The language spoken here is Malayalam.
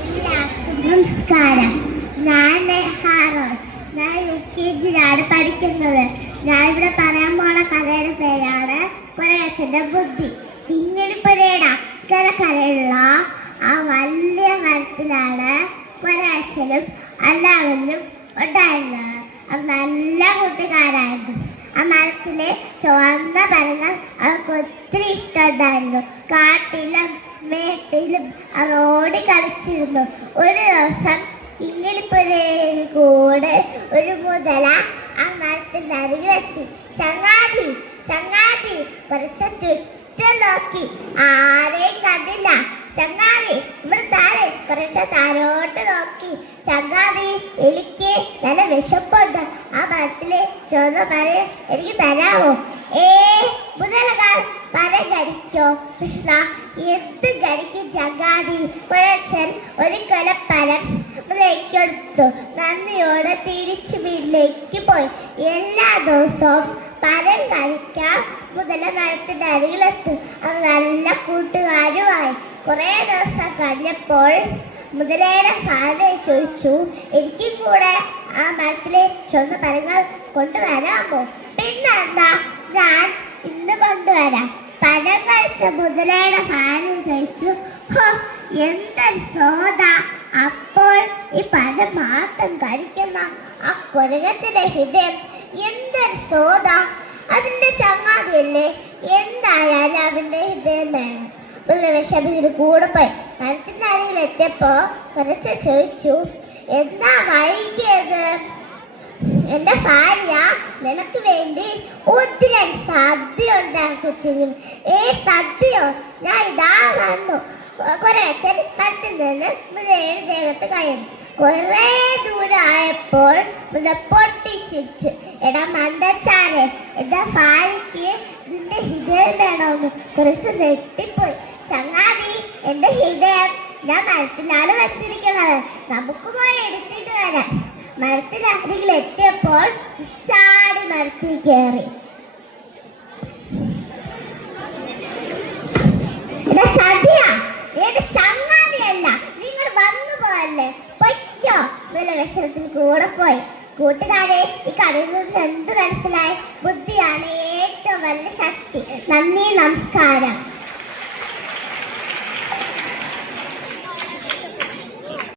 നമസ്കാരം. ഞാൻ ഹാറോൺ ഞാൻ യു കെ ജിയിലാണ് പഠിക്കുന്നത്. ഞാൻ ഇവിടെ പറയാൻ പോണ കഥയുടെ പേരാണ് പുരയച്ചന്റെ ബുദ്ധി. പിന്നീട് പുരയുടെ അക്കര കലയുള്ള ആ വലിയ മരത്തിലാണ് പുരയച്ചനും എല്ലാവരും ഉണ്ടായിരുന്നത്. അത് നല്ല കൂട്ടുകാരായിരുന്നു. ആ മരത്തിലെ ചുവന്ന പഴങ്ങൾ അവർക്ക് ഒത്തിരി ഇഷ്ടമുണ്ടായിരുന്നു കാട്ടിലും മേട്ടിലും അവർ ഓടി കളിച്ചിരുന്നു. ഒരു ദിവസം ഇങ്ങലിപ്പുരയിൽ കൂടെ ഒരു മുതല ആ മരത്തിന്റെ അരികിലെത്തി. ചങ്ങാതി ചങ്ങാതി കുറച്ച് ചുറ്റും നോക്കി. ആരെയും കണ്ടില്ല. ചങ്ങാതി ഇവിടെ താഴെ കുറച്ച് താരോട്ട് നോക്കി. ചങ്ങാതി എനിക്ക് നല്ല വിശപ്പുണ്ട്. ആ മരത്തിലെ ചുവന്ന മരം എനിക്ക് തരാമോ? ഏ മുതലകൾ പരം കഴിക്കോ കൃഷ്ണ എന്ത് കരിക്ക് ജഗാതി. പുഴച്ചൻ ഒരു കൊലപ്പരം മുതലെടുത്തു നന്ദിയോടെ തിരിച്ചു വീട്ടിലേക്ക് പോയി. എല്ലാ ദിവസവും പരം കഴിക്കാൻ മുതല മരത്തിന്റെ അരികിലെത്തും. അത് നല്ല കൂട്ടുകാരുമായി. കുറേ ദിവസം കഴിഞ്ഞപ്പോൾ മുതലയുടെ ഫാദർ ചോദിച്ചു എനിക്ക് കൂടെ ആ മരത്തിലെ ചുവന്ന പരങ്ങൾ കൊണ്ടുവരാമോ? പിന്നെന്താ? കൊണ്ടുവരാം പഴം കഴിച്ച മുതലയുടെ ഫാദർ ചോദിച്ചു ഹോ സോദ. അപ്പോൾ ഈ പഴം മാത്രം കഴിക്കുന്ന ആ കുരകത്തിന്റെ ഹൃദയം എന്തൊരു സോദ. അതിന്റെ ചങ്ങാതിയല്ലേ? എന്തായാലും അവന്റെ ഹൃദയം വേണം. ഉള്ള വിഷമിന് കൂടെ പോയി. മരത്തിന്റെ അരികിൽ എത്തിയപ്പോ കുറച്ച് ചോദിച്ചു എന്താ വൈകിയത്? എന്റെ ഭാര്യ നിനക്ക് വേണ്ടി ഒത്തിരി സദ്യ ഉണ്ടാക്കി വെച്ചിരുന്നു ഏ സദ്യയോ ഞാൻ ഇതാ വന്നു കുറെ സ്ഥലത്ത് നിന്ന് മുതലേഴ് ദേഹത്ത് കയറി കുറെ ദൂരം ആയപ്പോൾ മുത പൊട്ടിച്ചിരിച്ചു എടാ മന്ദച്ചാരെ എന്റെ ഭാര്യയ്ക്ക് നിന്റെ ഹൃദയം വേണമെന്ന് കുറച്ച് നെട്ടിപ്പോയി ചങ്ങാതി എന്റെ ഹൃദയം ഞാൻ മനസ്സിലാണ് വെച്ചിരിക്കുന്നത്. നമുക്ക് പോയി എടുത്തിട്ട് വരാം. മരത്തിനരികിൽ എത്തിയപ്പോൾ ചാടി മരത്തിൽ കയറി. നിങ്ങൾ വന്നു കൂടെ പോയി. കൂട്ടുകാരെ ഈ കഥയിൽ നിന്ന് എന്ത് മനസ്സിലായി? ബുദ്ധിയാണ് ഏറ്റവും വലിയ ശക്തി. നന്ദി നമസ്കാരം.